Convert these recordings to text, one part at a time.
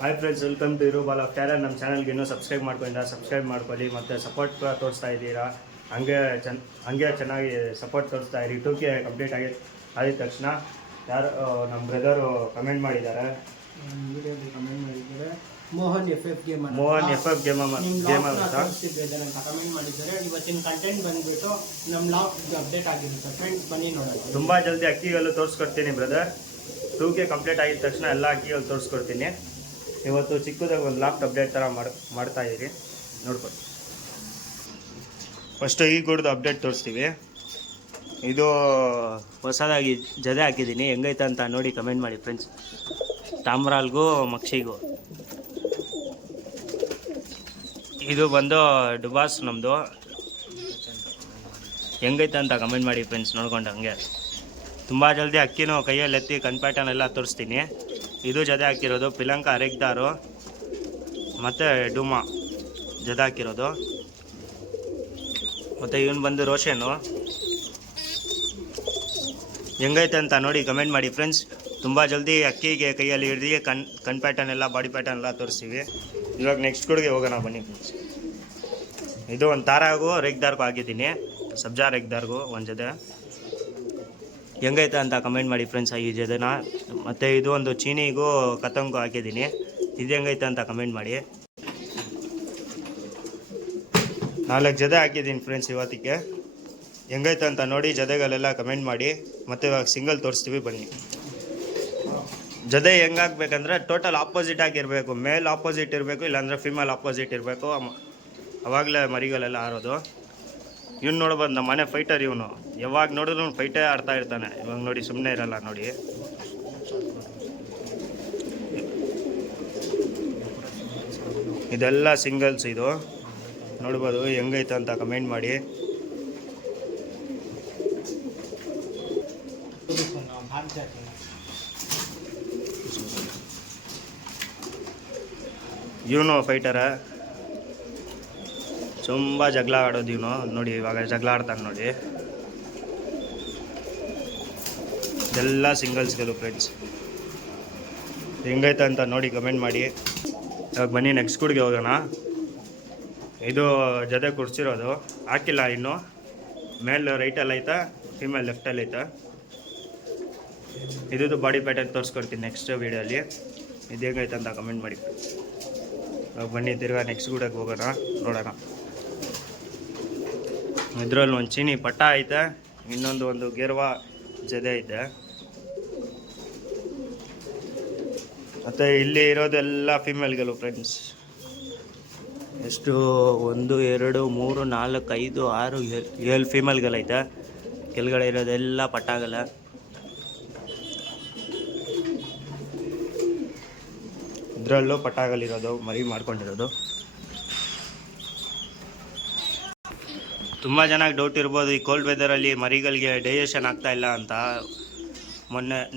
Hi friends, welcome to ಇರುಬಾಲ tailor. ನಮ್ಮ ಚಾನಲ್ಗೆ ಇನ್ನೂ ಸಬ್ಸ್ಕ್ರೈಬ್ ಮಾಡ್ಕೊಂಡಿಲ್ಲ, ಸಬ್ಸ್ಕ್ರೈಬ್ ಮಾಡ್ಕೊಳ್ಳಿ. ಮತ್ತು ಸಪೋರ್ಟ್ ಕೂಡ ತೋರಿಸ್ತಾ ಇದ್ದೀರಾ. ಹಂಗೆ ಚೆನ್ನಾಗಿ ಸಪೋರ್ಟ್ ತೋರಿಸ್ತಾ ಇರಿ. 2K ಕಂಪ್ಲೀಟ್ ಆಗಿದ ತಕ್ಷಣ ಯಾರು ನಮ್ಮ ಬ್ರದರು ಕಮೆಂಟ್ ಮಾಡಿದ್ದಾರೆ, ಮೋಹನ್ FF ಗೇಮ್ ಅಂತ ಕಮೆಂಟ್ ಮಾಡಿದ್ದಾರೆ. ಇವತ್ತಿನ ಕಂಟೆಂಟ್ ಬಂದ್ಬಿಟ್ಟು ನಮ್ಮ ಲಾಕ್ ಅಪ್ಡೇಟ್ ಆಗಿರುತ್ತೆ ಫ್ರೆಂಡ್ಸ್, ಬನ್ನಿ ನೋಡೋಣ. ತುಂಬ ಜಲ್ದಿ ಅಕ್ಕಿಗಳು ತೋರಿಸ್ಕೊಡ್ತೀನಿ ಬ್ರದರ್. 2K ಕಂಪ್ಲೀಟ್ ಆಗಿದ ತಕ್ಷಣ ಎಲ್ಲ ಅಕ್ಕಿಗಳು ತೋರಿಸ್ಕೊಡ್ತೀನಿ. ಇವತ್ತು ಚಿಕ್ಕದಾಗಿ ಒಂದು ಲಾಕ್ ಅಪ್ಡೇಟ್ ಥರ ಮಾಡ್ತಾ ಇದ್ದೀರಿ, ನೋಡ್ಕೊಂಡು. ಫಸ್ಟು ಈ ಗುಡ್ದು ಅಪ್ಡೇಟ್ ತೋರಿಸ್ತೀವಿ. ಇದು ಹೊಸದಾಗಿ ಜದೆ ಹಾಕಿದ್ದೀನಿ, ಹೆಂಗೈತೆ ಅಂತ ನೋಡಿ ಕಮೆಂಟ್ ಮಾಡಿ ಫ್ರೆಂಡ್ಸ್. ತಾಮ್ರಾಲ್ಗೂ ಮಕ್ಷಿಗೂ ಇದು ಬಂದು ಡುಬಾಸ್ ನಮ್ಮದು. ಹೆಂಗೈತೆ ಅಂತ ಕಮೆಂಟ್ ಮಾಡಿ ಫ್ರೆಂಡ್ಸ್, ನೋಡ್ಕೊಂಡು. ಹಂಗೆ ತುಂಬ ಜಲ್ದಿ ಅಕ್ಕಿನೂ ಕೈಯಲ್ಲಿ ಎತ್ತಿ ಕನ್ಪ್ಯಾಟನ್ ಎಲ್ಲ ತೋರಿಸ್ತೀನಿ. ಇದು ಜದೆ ಹಾಕಿರೋದು ಪಿಲಂಕ ಅರೆಗ್ದಾರು ಮತ್ತು ಡುಮಾ ಜದೆ ಹಾಕಿರೋದು. ಮತ್ತು ಇವನು ಬಂದು ರೋಷನು. ಹೆಂಗೈತೆ ಅಂತ ನೋಡಿ ಕಮೆಂಟ್ ಮಾಡಿ ಫ್ರೆಂಡ್ಸ್. ತುಂಬ ಜಲ್ದಿ ಅಕ್ಕಿಗೆ ಕೈಯಲ್ಲಿ ಹಿಡ್ದು ಕಣ್ ಪ್ಯಾಟರ್ನ್ ಎಲ್ಲ, ಬಾಡಿ ಪ್ಯಾಟರ್ನ್ ಎಲ್ಲ ತೋರಿಸ್ತೀವಿ. ಇವಾಗ ನೆಕ್ಸ್ಟ್ ಕೊಡುಗೆ ಹೋಗೋಣ ಬನ್ನಿ ಫ್ರೆಂಡ್ಸ್. ಇದು ಒಂದು ತಾರಾಗೂ ರೆಗ್ದಾರ್ಗೂ ಹಾಕಿದ್ದೀನಿ, ಸಬ್ಜಾ ರೆಗ್ದಾರ್ಗೂ ಒಂದು ಜೊತೆ. ಹೆಂಗೈತೆ ಅಂತ ಕಮೆಂಟ್ ಮಾಡಿ ಫ್ರೆಂಡ್ಸ್ ಈ ಜೊತೆನ. ಮತ್ತು ಇದು ಒಂದು ಚೀನಿಗೂ ಕತಂಗೂ ಹಾಕಿದ್ದೀನಿ, ಇದು ಹೆಂಗೈತೆ ಅಂತ ಕಮೆಂಟ್ ಮಾಡಿ. 4 ಜೊತೆ ಹಾಕಿದ್ದೀನಿ ಫ್ರೆಂಡ್ಸ್ ಇವತ್ತಿಗೆ. ಹೆಂಗೈತೆ ಅಂತ ನೋಡಿ ಜೊತೆಗಳೆಲ್ಲ ಕಮೆಂಟ್ ಮಾಡಿ. ಮತ್ತು ಇವಾಗ ಸಿಂಗಲ್ ತೋರಿಸ್ತೀವಿ ಬನ್ನಿ. ಜೊತೆ ಹೆಂಗೆ ಹಾಕ್ಬೇಕಂದ್ರೆ ಟೋಟಲ್ ಆಪೋಸಿಟ್ ಆಗಿರಬೇಕು. ಮೇಲ್ ಆಪೋಸಿಟ್ ಇರಬೇಕು, ಇಲ್ಲಾಂದರೆ ಫಿಮೇಲ್ ಆಪೋಸಿಟ್ ಇರಬೇಕು. ಅವಾಗಲೇ ಮರಿಗಳೆಲ್ಲ ಆರೋದು. ಇವ್ನು ನೋಡ್ಬೋದು, ನಮ್ಮ ಮನೆ ಫೈಟರ್ ಇವನು. ಯಾವಾಗ ನೋಡಿದ್ರು ಫೈಟೇ ಆಡ್ತಾ ಇರ್ತಾನೆ. ಇವಾಗ ನೋಡಿ ಸುಮ್ಮನೆ ಇರಲ್ಲ ನೋಡಿ. ಇದೆಲ್ಲ ಸಿಂಗಲ್ಸ್. ಇದು ನೋಡ್ಬೋದು, ಹೆಂಗೈತೆ ಅಂತ ಕಮೆಂಟ್ ಮಾಡಿ. ಇವನು ಫೈಟರ, ತುಂಬ ಜಗಳ ಆಡೋದು ಇವನು. ನೋಡಿ ಇವಾಗ ಜಗಳ ಆಡ್ತಾನೆ ನೋಡಿ. ಇದೆಲ್ಲ ಸಿಂಗಲ್ಸ್ಗಳು ಫ್ರೆಂಡ್ಸ್. ಹೆಂಗೈತೆ ಅಂತ ನೋಡಿ ಕಮೆಂಟ್ ಮಾಡಿ. ಇವಾಗ ಬನ್ನಿ ನೆಕ್ಸ್ಟ್ ಗುಡ್ಗೆ ಹೋಗೋಣ. ಇದು ಜೊತೆ ಕುಡ್ಸಿರೋದು, ಹಾಕಿಲ್ಲ ಇನ್ನು. ಮೇಲ್ ರೈಟಲ್ಲಿ ಐತಾ, ಫಿಮೇಲ್ ಲೆಫ್ಟಲ್ಲಿ ಐತಾ. ಇದು ಬಾಡಿ ಪ್ಯಾಟರ್ನ್ ತೋರಿಸ್ಕೊಡ್ತೀನಿ ನೆಕ್ಸ್ಟ್ ವೀಡಿಯೋಲಿ. ಇದು ಹೆಂಗೈತೆ ಅಂತ ಕಮೆಂಟ್ ಮಾಡಿ. ಇವಾಗ ಬನ್ನಿ ತಿರ್ಗಾ ನೆಕ್ಸ್ಟ್ ಗುಡಕ್ಕೆ ಹೋಗೋಣ, ನೋಡೋಣ. ಇದರಲ್ಲಿ ಒಂದು ಚೀನಿ ಪಟ್ಟ ಐತೆ, ಇನ್ನೊಂದು ಒಂದು ಗೆರ್ವಾ ಜದೆ ಐತೆ. ಮತ್ತು ಇಲ್ಲಿ ಇರೋದೆಲ್ಲ ಫಿಮೇಲ್ಗಳು ಫ್ರೆಂಡ್ಸ್. ಎಷ್ಟು 1 2 3 4 5 6 7 ಫಿಮೇಲ್ಗಳೈತೆ. ಕೆಳಗಡೆ ಇರೋದೆಲ್ಲ ಪಟ್ಟಾಗಲ್ಲ. ಇದರಲ್ಲೂ ಪಟ್ಟಾಗಲಿರೋದು, ಮರಿ ಮಾಡ್ಕೊಂಡಿರೋದು. ತುಂಬ ಜನಕ್ಕೆ ಡೌಟ್ ಇರ್ಬೋದು, ಈ ಕೋಲ್ಡ್ ವೆದರಲ್ಲಿ ಮರಿಗಳಿಗೆ ಡೈಜೆಷನ್ ಆಗ್ತಾ ಇಲ್ಲ ಅಂತ.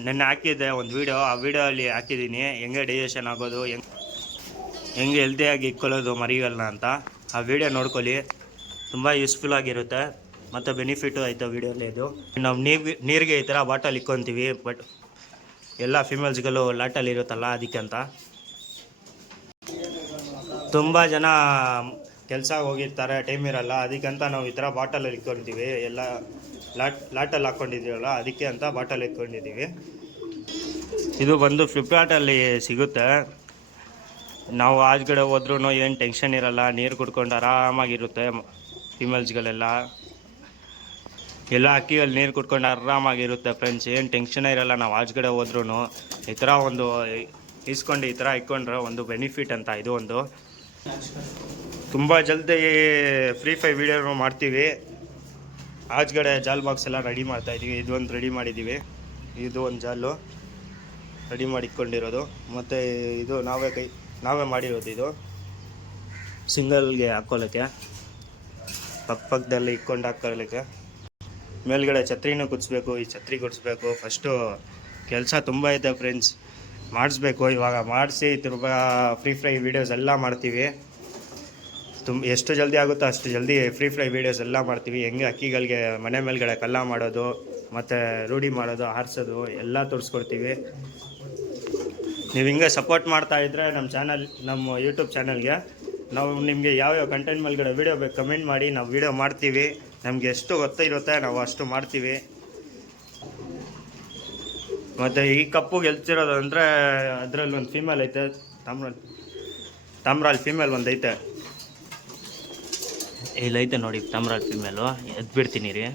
ನೆನ್ನೆ ಹಾಕಿದ್ದೆ ಒಂದು ವೀಡಿಯೋ, ಆ ವಿಡಿಯೋಲ್ಲಿ ಹಾಕಿದ್ದೀನಿ ಹೆಂಗೆ ಡೈಜೆಷನ್ ಆಗೋದು, ಹೆಂಗೆ ಹೆಲ್ತಿಯಾಗಿ ಇಟ್ಕೊಳ್ಳೋದು ಮರಿಗಳನ್ನ ಅಂತ. ಆ ವಿಡಿಯೋ ನೋಡ್ಕೊಳ್ಳಿ, ತುಂಬ ಯೂಸ್ಫುಲ್ ಆಗಿರುತ್ತೆ ಮತ್ತು ಬೆನಿಫಿಟು ಆಯಿತು ವೀಡಿಯೋಲ್ಲಿ. ಇದು ನಾವು ನೀರಿಗೆ ಈ ಥರ ಬಾಟಲ್ ಇಕ್ಕೊತೀವಿ, ಬಟ್ ಎಲ್ಲ ಫಿಮೇಲ್ಸ್ಗಳು ಲಾಟಲ್ಲಿ ಇರುತ್ತಲ್ಲ ಅದಕ್ಕೆ ಅಂತ. ತುಂಬ ಜನ ಕೆಲಸ ಹೋಗಿರ್ತಾರೆ, ಟೈಮ್ ಇರಲ್ಲ, ಅದಕ್ಕಂತ ನಾವು ಈ ಥರ ಬಾಟಲಲ್ಲಿ ಇಟ್ಕೊತೀವಿ. ಎಲ್ಲ ಲಾಟಲ್ಲಿ ಹಾಕ್ಕೊಂಡಿದ್ದೀವಲ್ಲ ಅದಕ್ಕೆ ಅಂತ ಬಾಟಲ್ ಇಟ್ಕೊಂಡಿದ್ದೀವಿ. ಇದು ಬಂದು ಫ್ಲಿಪ್ಕಾರ್ಟಲ್ಲಿ ಸಿಗುತ್ತೆ. ನಾವು ಆಚೆಗಡೆ ಹೋದ್ರೂ ಏನು ಟೆನ್ಷನ್ ಇರಲ್ಲ, ನೀರು ಕುಡ್ಕೊಂಡು ಆರಾಮಾಗಿರುತ್ತೆ. ಫಿಮೇಲ್ಸ್ಗಳೆಲ್ಲ ಎಲ್ಲ ಅಕ್ಕಿಯಲ್ಲಿ ನೀರು ಕುಡ್ಕೊಂಡು ಆರಾಮಾಗಿರುತ್ತೆ ಫ್ರೆಂಡ್ಸ್, ಏನು ಟೆನ್ಷನೇ ಇರಲ್ಲ. ನಾವು ಆಚೆಗಡೆ ಹೋದ್ರೂ ಈ ಥರ ಒಂದು ಇಸ್ಕೊಂಡು ಈ ಥರ ಇಟ್ಕೊಂಡ್ರೆ ಒಂದು ಬೆನಿಫಿಟ್ ಅಂತ. ಇದು ಒಂದು ತುಂಬ ಜಲ್ದಿ ಫ್ರೀ ಫೈರ್ ವೀಡಿಯೋನು ಮಾಡ್ತೀವಿ. ಆಚೆಗಡೆ ಜಾಲ್ ಬಾಕ್ಸ್ ಎಲ್ಲ ರೆಡಿ ಮಾಡ್ತಾಯಿದ್ದೀವಿ. ಇದೊಂದು ರೆಡಿ ಮಾಡಿದ್ದೀವಿ, ಇದು ಒಂದು ಜಾಲು ರೆಡಿ ಮಾಡಿ ಇಟ್ಕೊಂಡಿರೋದು. ಮತ್ತು ಇದು ನಾವೇ ಮಾಡಿರೋದು. ಇದು ಸಿಂಗಲ್ಗೆ ಹಾಕ್ಕೊಳ್ಳೋಕ್ಕೆ, ಪಕ್ಕದಲ್ಲಿ ಇಟ್ಕೊಂಡು ಹಾಕ್ಕೊಳ್ಳೋಕ್ಕೆ. ಮೇಲ್ಗಡೆ ಛತ್ರಿನೂ ಕುದಿಸ್ಬೇಕು, ಈ ಛತ್ರಿ ಕುಡಿಸ್ಬೇಕು. ಫಸ್ಟು ಕೆಲಸ ತುಂಬ ಐತೆ ಫ್ರೆಂಡ್ಸ್, ಮಾಡಿಸ್ಬೇಕು. ಇವಾಗ ಮಾಡಿಸಿ ತಿರ್ಗಾ ಫ್ರೀ ಫ್ರೈ ವೀಡಿಯೋಸ್ ಎಲ್ಲ ಮಾಡ್ತೀವಿ. ಎಷ್ಟು ಜಲ್ದಿ ಆಗುತ್ತೋ ಅಷ್ಟು ಜಲ್ದಿ ಫ್ರೀ ಫ್ರೈ ವೀಡಿಯೋಸ್ ಎಲ್ಲ ಮಾಡ್ತೀವಿ. ಹೆಂಗೆ ಅಕ್ಕಿಗಳಿಗೆ ಮನೆ ಮೇಲ್ಗಡೆ ಕಲ್ಲ ಮಾಡೋದು, ಮತ್ತು ರೂಢಿ ಮಾಡೋದು, ಆರಿಸೋದು ಎಲ್ಲ ತೋರಿಸ್ಕೊಡ್ತೀವಿ. ನೀವು ಹಿಂಗೆ ಸಪೋರ್ಟ್ ಮಾಡ್ತಾ ಇದ್ದರೆ ನಮ್ಮ ಯೂಟ್ಯೂಬ್ ಚಾನಲ್ಗೆ ನಾವು ನಿಮಗೆ ಯಾವ್ಯಾವ ಕಂಟೆಂಟ್ ಮೇಲ್ಗಡೆ ವೀಡಿಯೋ ಬೇಕು ಕಮೆಂಟ್ ಮಾಡಿ, ನಾವು ವೀಡಿಯೋ ಮಾಡ್ತೀವಿ. ನಮಗೆ ಎಷ್ಟು ಗೊತ್ತಿರುತ್ತೆ ನಾವು ಅಷ್ಟು ಮಾಡ್ತೀವಿ. ಮತ್ತು ಈ ಕಪ್ಪು ಗೆಲ್ತಿರೋದು ಅಂದರೆ ಅದರಲ್ಲಿ ಒಂದು ಫೀಮೇಲ್ ಐತೆ, ತಾಮ್ರಲ್ಲಿ ಫೀಮೇಲ್ ಒಂದು ಐತೆ, ಇಲ್ಲೈತೆ ನೋಡಿ ತಾಮ್ರಲ್ಲಿ ಫೀಮೇಲು. ಎದ್ಬಿಡ್ತೀನಿ ರೀ,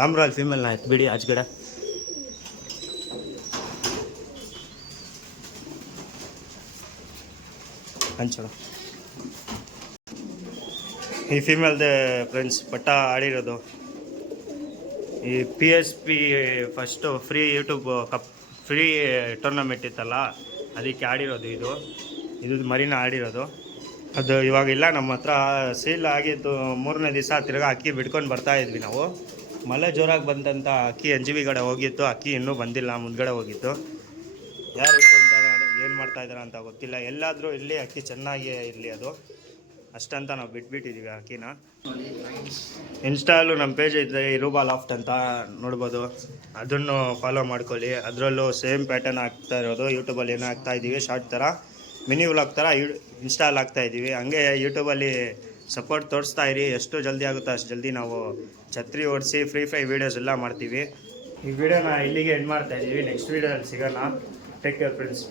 ತಾಮ್ರಲ್ಲಿ ಫೀಮೇಲ್ನ ಎತ್ಬಿಡಿ ಆಚೆಗಡೆ. ಹಂಚೋಣ. ಈ ಫೀಮೇಲ್ದೆ ಫ್ರೆಂಡ್ಸ್ ಪಟ್ಟ ಆಡಿರೋದು. ಈ PSP first free YouTube free tournament ಇತ್ತಲ್ಲ, ಅದಕ್ಕೆ ಆಡಿರೋದು. ಇದು ಮರಿನ ಆಡಿರೋದು. ಅದು ಇವಾಗಿಲ್ಲ ನಮ್ಮ ಹತ್ರ. ಸೇಲ್ ಆಗಿದ್ದು 3ನೇ ದಿವಸ ತಿರ್ಗಾ ಅಕ್ಕಿ ಬಿಡ್ಕೊಂಡು ಬರ್ತಾಯಿದ್ವಿ ನಾವು. ಮಳೆ ಜೋರಾಗಿ ಬಂದಂಥ ಅಕ್ಕಿ NGV ಕಡೆ ಹೋಗಿತ್ತು. ಅಕ್ಕಿ ಇನ್ನೂ ಬಂದಿಲ್ಲ, ಮುಂದ್ಗಡೆ ಹೋಗಿತ್ತು. ಯಾರು ಇಟ್ಕೊಳ್ತಾರೆ, ಏನು ಮಾಡ್ತಾಯಿದ್ದಾರೆ ಅಂತ ಗೊತ್ತಿಲ್ಲ. ಎಲ್ಲಾದರೂ ಇಲ್ಲಿ ಅಕ್ಕಿ ಚೆನ್ನಾಗಿ ಇರಲಿ, ಅದು ಅಷ್ಟಂತ ನಾವು ಬಿಟ್ಬಿಟ್ಟಿದ್ದೀವಿ ಅಕ್ಕಿನ. ಇನ್ಸ್ಟಾಲು ನಮ್ಮ ಪೇಜ್ ಇದೆ, ರೂಬಾ ಲಾಫ್ಟ್ ಅಂತ ನೋಡ್ಬೋದು, ಅದನ್ನು ಫಾಲೋ ಮಾಡ್ಕೊಳ್ಳಿ. ಅದರಲ್ಲೂ ಸೇಮ್ ಪ್ಯಾಟರ್ನ್ ಆಗ್ತಾ ಇರೋದು. ಯೂಟ್ಯೂಬಲ್ಲಿ ಏನೋ ಆಗ್ತಾ ಇದ್ದೀವಿ, ಶಾರ್ಟ್ ಥರ ಮಿನಿ ವ್ಲಾಗ್ ಥರ ಇನ್ಸ್ಟಾಲ್ ಆಗ್ತಾಯಿದ್ದೀವಿ. ಹಂಗೆ ಯೂಟ್ಯೂಬಲ್ಲಿ ಸಪೋರ್ಟ್ ತೋರಿಸ್ತಾ ಇರಿ. ಎಷ್ಟು ಜಲ್ದಿ ಆಗುತ್ತೋ ಅಷ್ಟು ಜಲ್ದಿ ನಾವು ಛತ್ರಿ ಓಡಿಸಿ ಫ್ರೀ ವೀಡಿಯೋಸ್ ಎಲ್ಲ ಮಾಡ್ತೀವಿ. ಈ ವಿಡಿಯೋನ ಇಲ್ಲಿಗೆ ಎಂಡ್ ಮಾಡ್ತಾಯಿದ್ದೀವಿ. ನೆಕ್ಸ್ಟ್ ವೀಡಿಯೋದಲ್ಲಿ ಸಿಗೋಣ. Take care friends.